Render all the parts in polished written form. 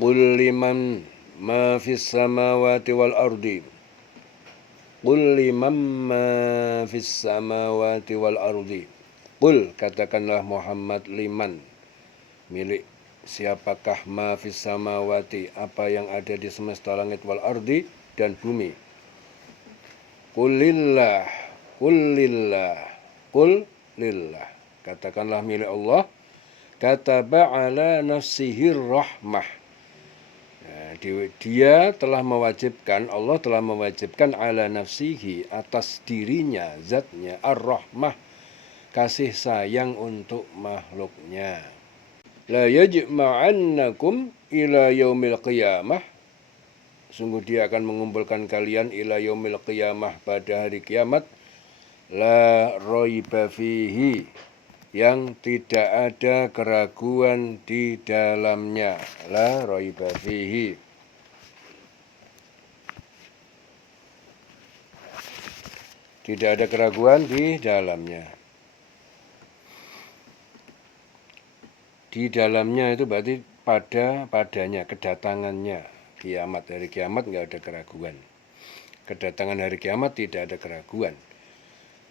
Qul liman ma fis samawati wal ardi. Qul liman ma fis samawati wal ardi. Qul, katakanlah Muhammad, liman, milik siapakah ma fis samawati, apa yang ada di semesta langit, wal ardi, dan bumi. Qulillah, qulillah, qul lillah, katakanlah milik Allah. Kataba ala nafsihir rahmah. Dia telah mewajibkan, Allah telah mewajibkan ala nafsihi, atas dirinya, zatnya, ar-rahmah, kasih sayang untuk makhluknya. La yajma'annakum ila yaumil qiyamah. Sungguh dia akan mengumpulkan kalian ila yaumil qiyamah, pada hari kiamat. La raiba fihi, yang tidak ada keraguan di dalamnya. La raiba fihi. Tidak ada keraguan di dalamnya. Di dalamnya itu berarti padanya, kedatangannya. Kiamat, hari kiamat nggak ada keraguan. Kedatangan hari kiamat tidak ada keraguan.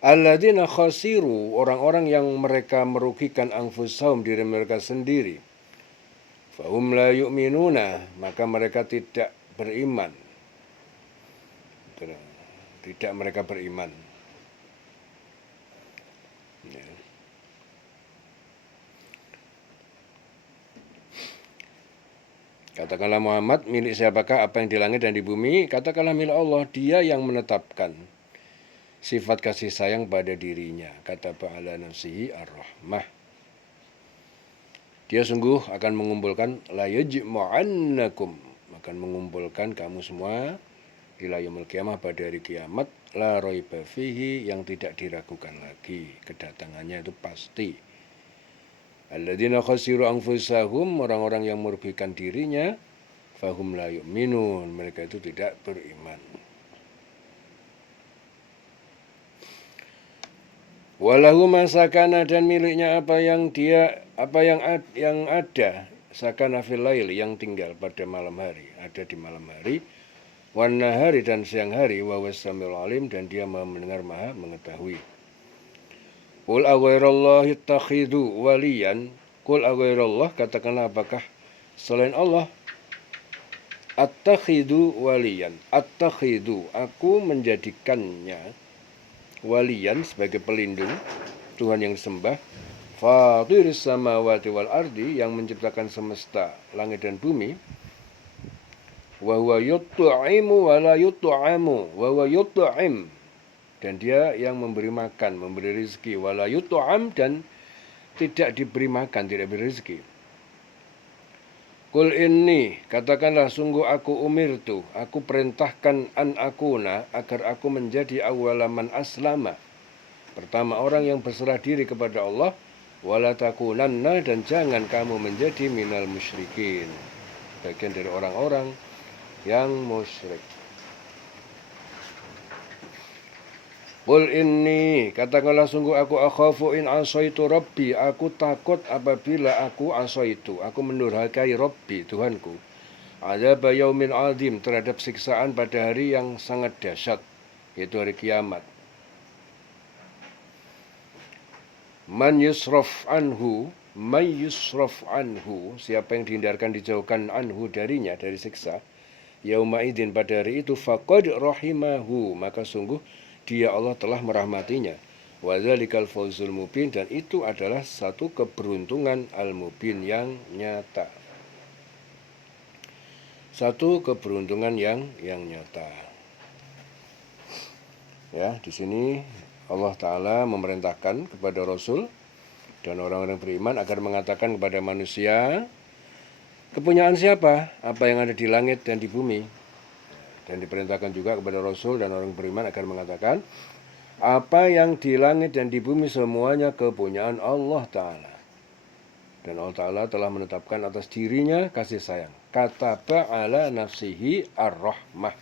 Alladzina khasiru, orang-orang yang mereka merugikan anfusahum, diri mereka sendiri. Fahum la yu'minuna, maka mereka tidak beriman. Tidak mereka beriman. Katakanlah Muhammad, milik siapakah apa yang di langit dan di bumi? Katakanlah milik Allah, dia yang menetapkan sifat kasih sayang pada dirinya. Kata ba'ala nafsihi ar-rahmah. Dia sungguh akan mengumpulkan, la yajma'annakum, akan mengumpulkan kamu semua ila yaumil qiyamah, pada hari kiamat. La raiba fihi, yang tidak diragukan lagi, kedatangannya itu pasti. Alladzina khasiru anfusahum, orang-orang yang merugikan dirinya. Fahum la yu'minun, mereka itu tidak beriman. Walahu masakana, dan miliknya apa yang ada, sakana fil lail, yang tinggal pada malam hari, ada di malam hari. Wan nahari, dan siang hari. Wa huwas samiul alim, dan dia maha mendengar, maha mengetahui. Qul aghairallahi takhidhu waliyan. Qul aghairallah, katakanlah apakah selain Allah. Attakhidhu waliyan. Attakhidhu, aku menjadikannya, waliyan, sebagai pelindung, Tuhan yang disembah. Fatiris samawati wal ardi, yang menciptakan semesta langit dan bumi. Wa huwa yut'imu wa la yut'amu. Wa huwa yut'im, dan dia yang memberi makan, memberi rezeki. Wa la yut'am, dan tidak diberi makan, tidak diberi rezeki. Qul inni, katakanlah sungguh aku umirtu, aku perintahkan, an akuna, agar aku menjadi awwalaman aslama, pertama orang yang berserah diri kepada Allah. Wala takunanna, dan jangan kamu menjadi minal musyrikin, bagian dari orang-orang yang musyrik. Qul inni, katakanlah sungguh aku akhafu in asaitu rabbi, aku takut apabila aku asaitu, aku mendurhakai rabbi, Tuhanku, azab yaumin azim, terhadap siksaan pada hari yang sangat dahsyat, yaitu hari kiamat. Man yusraf anhu, siapa yang dihindarkan, dijauhkan, anhu, darinya, dari siksa, yauma idin, pada hari itu, faqad rahimahu, maka sungguh dia, Allah, telah merahmatinya. Wa dzalikal fawzul mubin, dan itu adalah satu keberuntungan al-mubin, yang nyata. Satu keberuntungan yang nyata. Ya, di sini Allah Ta'ala memerintahkan kepada Rasul dan orang-orang beriman agar mengatakan kepada manusia, kepunyaan siapa? Apa yang ada di langit dan di bumi. Dan diperintahkan juga kepada Rasul dan orang beriman agar mengatakan, apa yang di langit dan di bumi semuanya kepunyaan Allah Ta'ala. Dan Allah Ta'ala telah menetapkan atas dirinya kasih sayang. Kataba ala nafsihi ar-rahmah.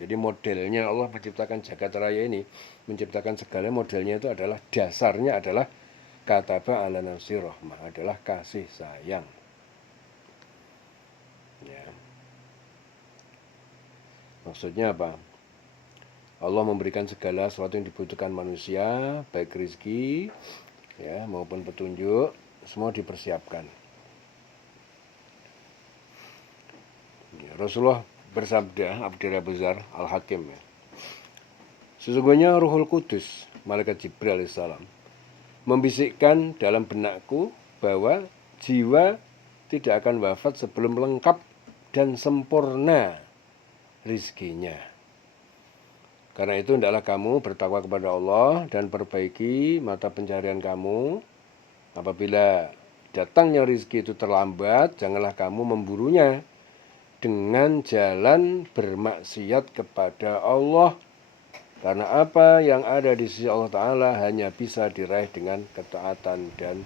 Jadi modelnya Allah menciptakan jagat raya ini, menciptakan segala modelnya itu adalah, dasarnya adalah kataba ala nafsi rahmah, adalah kasih sayang. Maksudnya apa? Allah memberikan segala sesuatu yang dibutuhkan manusia, baik rezeki ya maupun petunjuk, semua dipersiapkan. Ya, Rasulullah bersabda, Abdul Abu Dzar Al-Hakim ya. Sesungguhnya Ruhul Kudus, malaikat Jibril alaihissalam, membisikkan dalam benakku bahwa jiwa tidak akan wafat sebelum lengkap dan sempurna rizkinya. Karena itu hendaklah kamu bertakwa kepada Allah dan perbaiki mata pencarian kamu. Apabila datangnya rizki itu terlambat, janganlah kamu memburunya dengan jalan bermaksiat kepada Allah. Karena apa yang ada di sisi Allah Ta'ala hanya bisa diraih dengan ketaatan dan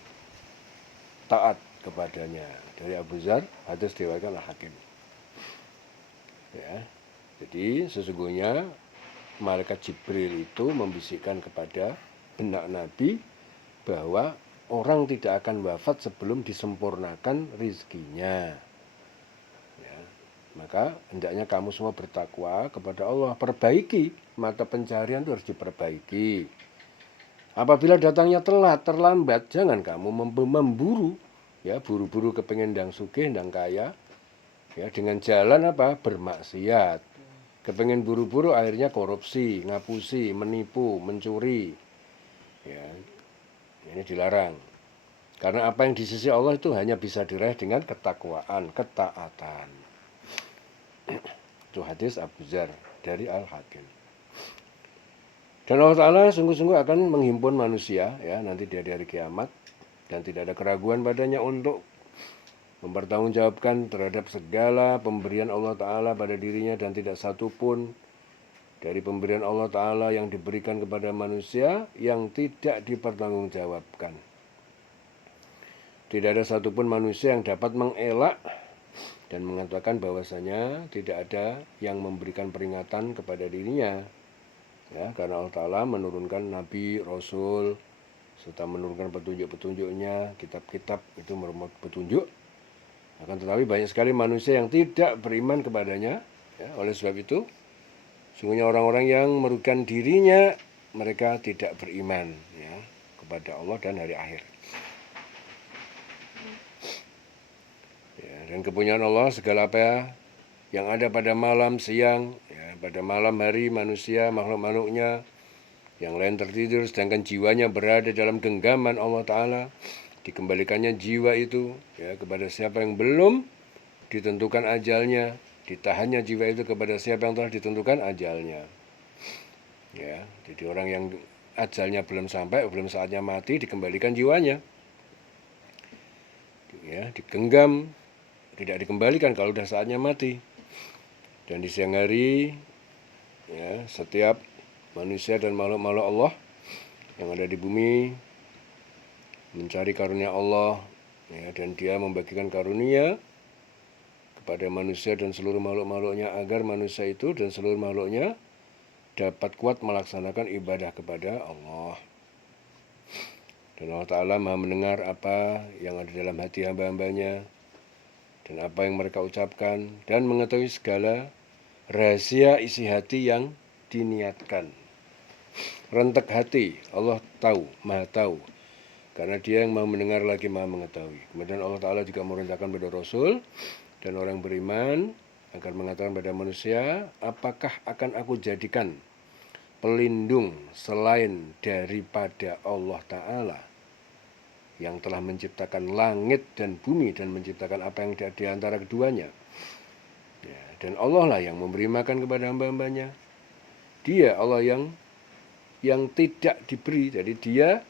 taat kepadanya. Dari Abu Dzar, hadis diriwayatkan Al-Hakim. Ya, jadi sesungguhnya malaikat Jibril itu membisikkan kepada benak Nabi bahwa orang tidak akan wafat sebelum disempurnakan rizkinya. Ya, maka hendaknya kamu semua bertakwa kepada Allah. Perbaiki mata pencarian itu harus diperbaiki. Apabila datangnya telat, terlambat, jangan kamu memburu, ya buru-buru kepengen ndang sugih, ndang kaya, ya dengan jalan apa? Bermaksiat. Kepengen buru-buru akhirnya korupsi, ngapusi, menipu, mencuri. Ya, ini dilarang. Karena apa yang di sisi Allah itu hanya bisa diraih dengan ketakwaan, ketaatan. Itu hadis Abu Dzar dari Al-Hakim. Dan Allah Ta'ala sungguh-sungguh akan menghimpun manusia ya nanti di hari kiamat. Dan tidak ada keraguan padanya untuk mempertanggungjawabkan terhadap segala pemberian Allah Ta'ala pada dirinya. Dan tidak satupun dari pemberian Allah Ta'ala yang diberikan kepada manusia yang tidak dipertanggungjawabkan. Tidak ada satupun manusia yang dapat mengelak dan mengatakan bahwasanya tidak ada yang memberikan peringatan kepada dirinya. Ya, karena Allah Ta'ala menurunkan Nabi, Rasul, serta menurunkan petunjuk-petunjuknya, kitab-kitab itu merupakan petunjuk. Akan tetapi banyak sekali manusia yang tidak beriman kepadanya. Ya, oleh sebab itu, sungguhnya orang-orang yang merugikan dirinya, mereka tidak beriman ya, kepada Allah dan hari akhir. Ya, dan kepunyaan Allah segala apa yang ada pada malam, siang, ya, pada malam hari manusia, makhluk-makhluknya, yang lain tertidur sedangkan jiwanya berada dalam genggaman Allah Ta'ala. Dikembalikannya jiwa itu ya kepada siapa yang belum ditentukan ajalnya, ditahannya jiwa itu kepada siapa yang telah ditentukan ajalnya. Ya, jadi orang yang ajalnya belum sampai, belum saatnya mati, dikembalikan jiwanya. Ya, digenggam, tidak dikembalikan kalau sudah saatnya mati. Dan di siang hari ya, setiap manusia dan makhluk-makhluk Allah yang ada di bumi mencari karunia Allah ya, dan dia membagikan karunia kepada manusia dan seluruh makhluk-makhluknya agar manusia itu dan seluruh makhluknya dapat kuat melaksanakan ibadah kepada Allah. Dan Allah Ta'ala maha mendengar apa yang ada dalam hati hamba-hambanya dan apa yang mereka ucapkan dan mengetahui segala rahasia isi hati yang diniatkan. Rentek hati, Allah tahu, maha tahu. Karena dia yang maha mendengar lagi maha mengetahui. Kemudian Allah Ta'ala juga merintahkan pada Rasul dan orang beriman agar mengatakan pada manusia, apakah akan aku jadikan pelindung selain daripada Allah Ta'ala yang telah menciptakan langit dan bumi dan menciptakan apa yang di antara keduanya. Ya, dan Allah lah yang memberi makan kepada hamba-hambanya. Dia Allah yang tidak diberi. Jadi dia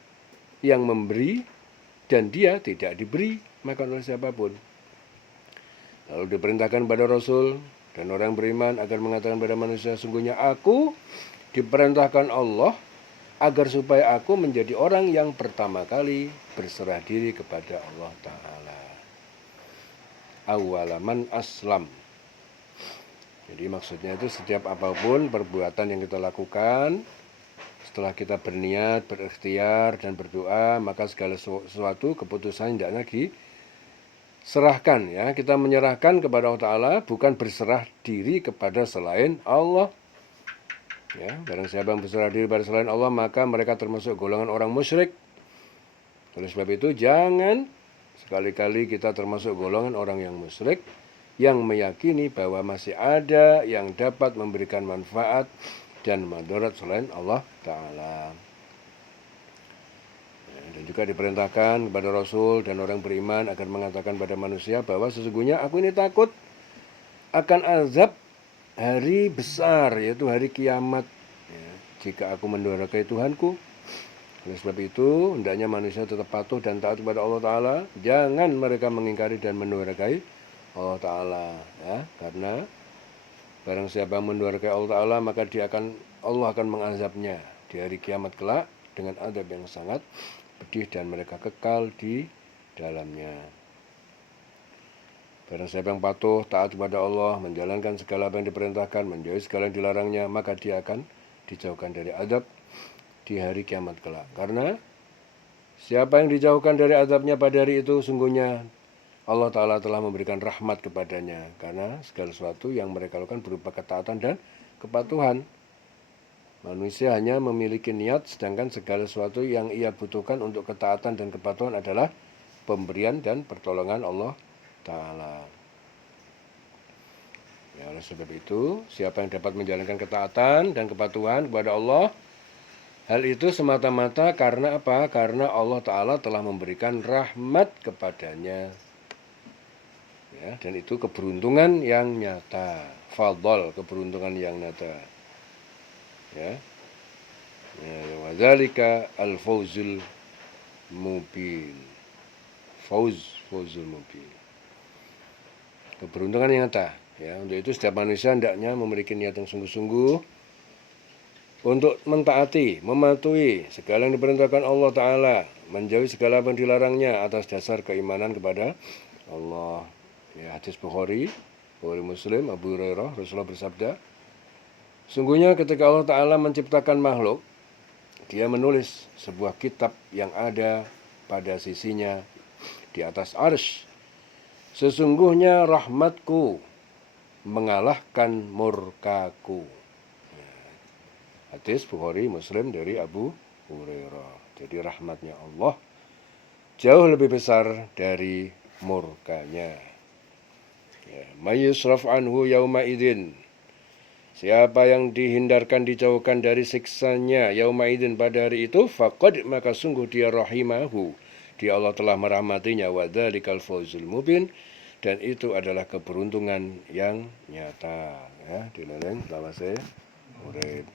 yang memberi dan dia tidak diberi makan oleh siapapun. Lalu diperintahkan pada Rasul dan orang beriman agar mengatakan pada manusia, sungguhnya aku diperintahkan Allah agar supaya aku menjadi orang yang pertama kali berserah diri kepada Allah Ta'ala. Awalaman aslam. Jadi maksudnya itu setiap apapun perbuatan yang kita lakukan, setelah kita berniat, berikhtiar dan berdoa, maka segala sesuatu keputusan hendaknya serahkan, ya, kita menyerahkan kepada Allah Ta'ala, bukan berserah diri kepada selain Allah. Ya, barang siapa yang berserah diri pada selain Allah, maka mereka termasuk golongan orang musyrik. Oleh sebab itu, jangan sekali-kali kita termasuk golongan orang yang musyrik, yang meyakini bahwa masih ada yang dapat memberikan manfaat dan madarat selain Allah Ta'ala. Dan juga diperintahkan kepada Rasul dan orang beriman agar mengatakan pada manusia bahwa sesungguhnya aku ini takut akan azab hari besar, yaitu hari kiamat, ya, jika aku mendurhakai Tuhanku. Oleh sebab itu, hendaknya manusia tetap patuh dan taat kepada Allah Ta'ala. Jangan mereka mengingkari dan mendurhakai Allah Ta'ala, ya, karena barang siapa yang mendurhakai Allah Ta'ala, maka Allah akan mengazabnya di hari kiamat kelak dengan azab yang sangat pedih dan mereka kekal di dalamnya. Barang siapa yang patuh, taat kepada Allah, menjalankan segala apa yang diperintahkan, menjauhi segala yang dilarangnya, maka dia akan dijauhkan dari azab di hari kiamat kelak. Karena siapa yang dijauhkan dari azabnya pada hari itu, sungguhnya Allah Ta'ala telah memberikan rahmat kepadanya. Karena segala sesuatu yang mereka lakukan berupa ketaatan dan kepatuhan. Manusia hanya memiliki niat, sedangkan segala sesuatu yang ia butuhkan untuk ketaatan dan kepatuhan adalah pemberian dan pertolongan Allah Ta'ala. Ya, oleh sebab itu, siapa yang dapat menjalankan ketaatan dan kepatuhan kepada Allah, hal itu semata-mata karena apa? Karena Allah Ta'ala telah memberikan rahmat kepadanya. Ya, dan itu keberuntungan yang nyata. Fadl, keberuntungan yang nyata. Ya. Wadzalika al-fawzul mubin. Fawzul mubin. Keberuntungan yang nyata. Ya, untuk itu setiap manusia hendaknya memiliki niat yang sungguh-sungguh untuk mentaati, mematuhi segala yang diperintahkan Allah Ta'ala, menjauhi segala yang dilarangnya atas dasar keimanan kepada Allah. Ya, hadis Bukhari Muslim, Abu Hurairah, Rasulullah bersabda, sungguhnya ketika Allah Ta'ala menciptakan makhluk, dia menulis sebuah kitab yang ada pada sisinya di atas arsy. Sesungguhnya rahmatku mengalahkan murkaku. Hadis Bukhari Muslim dari Abu Hurairah. Jadi rahmatnya Allah jauh lebih besar dari murkanya. Ya, mayyusraf anhu yauma idzin. Siapa yang dihindarkan, dijauhkan dari siksanya yauma idzin pada hari itu, faqad, maka sungguh dia rahimahu. Dia Allah telah merahmatinya, wa dzalikal fawzul mubin, dan itu adalah keberuntungan yang nyata. Ya, dileleng selama saya murid.